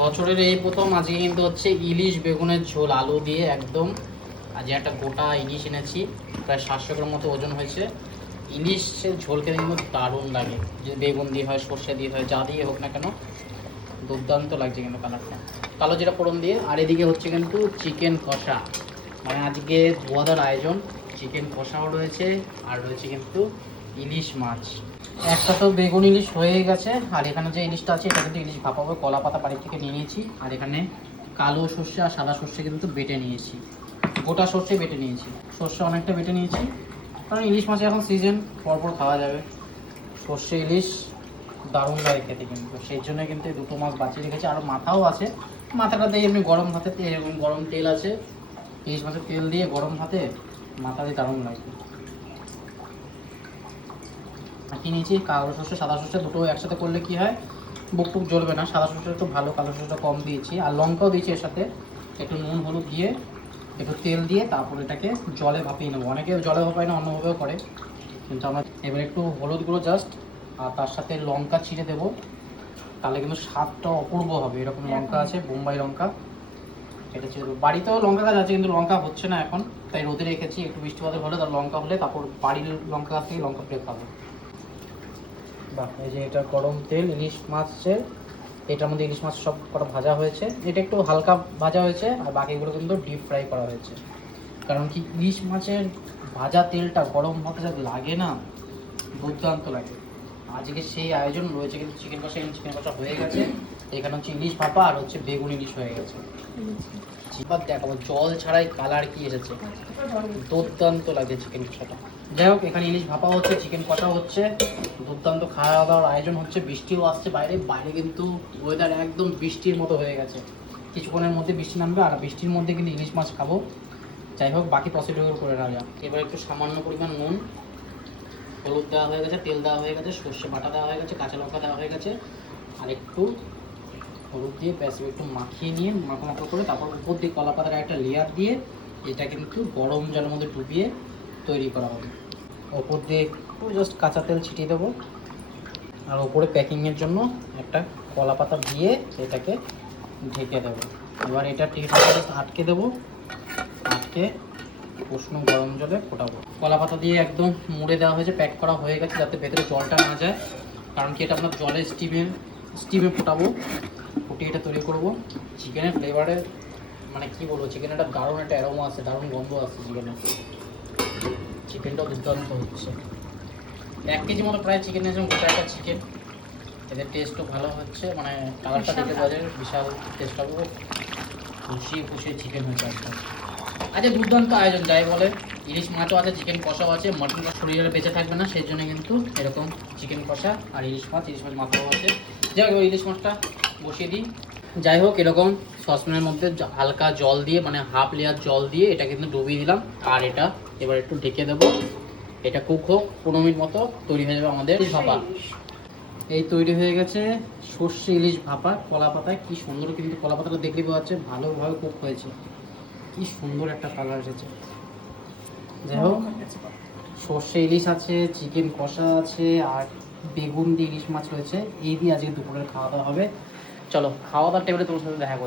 বছরের এই প্রথম আজকে কিন্তু হচ্ছে ইলিশ বেগুনের ঝোল আলু দিয়ে একদম। আজকে একটা গোটা ইলিশ এনেছি, প্রায় 700 গ্রাম মতো ওজন হয়েছে। ইলিশের ঝোল খেতে কিন্তু দারুণ লাগে, যদি বেগুন দিয়ে হয়, সর্ষে দিয়ে হয়, যা দিয়ে হোক না কেন দুর্দান্ত লাগছে কিন্তু কালারটা, কালো জিরা ফোড়ন দিয়ে। আর এদিকে হচ্ছে কিন্তু চিকেন কষা, মানে আজকে ধোয়াদার আয়োজন। চিকেন কষাও রয়েছে আর রয়েছে কিন্তু ইলিশ মাছ। একটা তো বেগুন ইলিশ হয়ে গেছে, আর এখানে যে ইলিশটা আছে এটা কিন্তু ইলিশ ভাপাবো। কলা পাতা বাড়ি থেকে নিয়ে নিয়েছি, আর এখানে কালো সর্ষে আর সাদা সর্ষে কিন্তু বেটে নিয়েছি, গোটা সর্ষে বেটে নিয়েছি, সর্ষে অনেকটা বেটে নিয়েছি, কারণ ইলিশ মাছ এখন সিজন, পরপর খাওয়া যাবে। সর্ষে ইলিশ দারুণ লাগে খেতে, কিন্তু সেই জন্য কিন্তু এই দুটো মাছ বাঁচিয়ে রেখেছি। আর মাথাও আছে, মাথাটা দিয়ে এমনি গরম ভাতে, এরকম গরম তেল আছে, ইলিশ মাছের তেল দিয়ে গরম ভাতে মাথা দিয়ে দারুণ লাগবে। কি নিয়েছি, কালো সর্ষে সাদা সর্ষে দুটো একসাথে করলে কি হয়, বুক টুক জ্বলবে না। সাদা সর্ষে একটু ভালো, কালো সর্ষেটা কম দিয়েছি। আর লঙ্কাও দিয়েছি এর সাথে, একটু নুন হলুদ দিয়ে একটু তেল দিয়ে তারপর এটাকে জলে ভাপিয়ে নেবো। অনেকে জলে ভাপায় না, অন্যভাবেও করে, কিন্তু আমরা এবার একটু হলুদ গুঁড়ো জাস্ট, আর তার সাথে লঙ্কা ছিঁড়ে দেবো, তাহলে কিন্তু স্বাদটা অপূর্ব হবে। এরকম লঙ্কা আছে, বোম্বাই লঙ্কা, এটা ছিল বাড়িতেও লঙ্কা গাছ আছে, কিন্তু লঙ্কা হচ্ছে না এখন, তাই রোদে রেখেছি। একটু বৃষ্টিপাতের হলে তার লঙ্কা হলে তারপর বাড়ির লঙ্কা গাছ থেকে লঙ্কা পেয়ে খাবো। বাহ, এই যে এটা গরম তেল, ইলিশ মাছের, এটার মধ্যে ইলিশ মাছ সব কটা ভাজা হয়েছে। এটা একটু হালকা ভাজা হয়েছে, আর বাকিগুলো কিন্তু ডিপ ফ্রাই করা হয়েছে। কারণ কি, ইলিশ মাছের ভাজা তেলটা গরম ভাতে যা লাগে না, দুর্দান্ত লাগে। আজকে সেই আয়োজন রয়েছে কিন্তু চিকেন কষা। চিকেন কষা হয়ে গেছে, এখানে হচ্ছে ইলিশ ভাপা, আর হচ্ছে বেগুন ইলিশ হয়ে গেছে। এবার দেখাবো জল ছাড়াই কালার কি এসেছে, দুর্দান্ত লাগে চিকেন কষাটা। যাই হোক, এখানে ইলিশ ভাপা হচ্ছে, চিকেন কষা হচ্ছে, দুর্দান্ত খাওয়া দাওয়ার আয়োজন হচ্ছে। বৃষ্টিও আসছে বাইরে, বাইরে কিন্তু ওয়েদার একদম বৃষ্টির মতো হয়ে গেছে। কিছুক্ষণের মধ্যে বৃষ্টি নামবে, আর বৃষ্টির মধ্যে কিন্তু ইলিশ মাছ খাবো। যাই হোক, বাকি প্রসিডিওর করে নেওয়া যাক। এবার একটু সামান্য পরিমাণ নুন, হলুদ দেওয়া হয়ে গেছে, তেল দেওয়া হয়ে গেছে, সর্ষে বাটা দেওয়া হয়ে গেছে, কাঁচা লঙ্কা দেওয়া হয়ে গেছে, আর একটু হলুদ দিয়ে ব্যাস একটু মাখিয়ে নিয়ে মাখো করে তারপর উপর দিয়ে কলা পাতার একটা লেয়ার দিয়ে এটা কিন্তু গরম জলের মধ্যে ডুবিয়ে তৈরি করা হবে। ওপর দিয়ে একটু জাস্ট কাঁচা তেল ছিটিয়ে দেবো, আর ওপরে প্যাকিংয়ের জন্য একটা কলা পাতা দিয়ে এটাকে ঢেকে দেবো। এবার এটা টিকিট আটকে দেবো, আটকে উষ্ণ গরম জলে ফোটাবো। কলা পাতা দিয়ে একদম মুড়ে দেওয়া হয়েছে, প্যাক করা হয়ে গেছে, যাতে ভেতরে জলটা না যায়। কারণ কি, এটা আপনার জলে স্টিমে ফোটাবো, ফুটিয়ে এটা তৈরি করবো। চিকেনের ফ্লেভারে মানে কি বলবো, চিকেনের একটা দারুণ একটা অ্যারোমা আছে, দারুণ গন্ধ আছে চিকেনের। চিকেনটাও দুর্দান্ত হচ্ছে। 1 কেজি মতো প্রায় চিকেন নিয়েছিলাম, গোটা একটা চিকেন। এদের টেস্টও ভালো হচ্ছে, মানে কালারটা দেখে বাজারে বিশাল টেস্ট হবে। খুশিয়ে চিকেন হয়েছে একদম। আচ্ছা, দুর্দান্ত আয়োজন যাই বলে। ইলিশ মাছও আছে, চিকেন কষাও আছে। মাটনটা শরীরে বেঁচে থাকবে না, সেই জন্য কিন্তু এরকম চিকেন কষা আর ইলিশ মাছ মাথাও আছে। যাই হোক, ইলিশ মাছটা বসিয়ে দিই। যাই হোক, এরকম সসপ্যানের মধ্যে হালকা জল দিয়ে, মানে হাফ লেয়ার জল দিয়ে এটা কিন্তু ডুবিয়ে দিলাম। আর এটা এবার একটু ঢেকে দেবো, এটা কুক হোক 15 মিনিট মতো, তৈরি হয়ে যাবে আমাদের ভাপা। এই তৈরি হয়ে গেছে সর্ষে ইলিশ ভাপা কলা পাতায়। কি সুন্দর, কিন্তু কলা পাতাটা দেখতে পাওয়া যাচ্ছে ভালোভাবে কুক হয়েছে, কি সুন্দর একটা কালার এসেছে। যাই হোক, সর্ষে ইলিশ আছে, চিকেন কষা আছে, আর বেগুন দিয়ে ইলিশ মাছ রয়েছে। এই দিয়ে আজকে দুপুরের খাওয়া দাওয়া হবে। চলো, খাওয়া দাওয়ার টেবিলে তোমার সাথে দেখা করছি।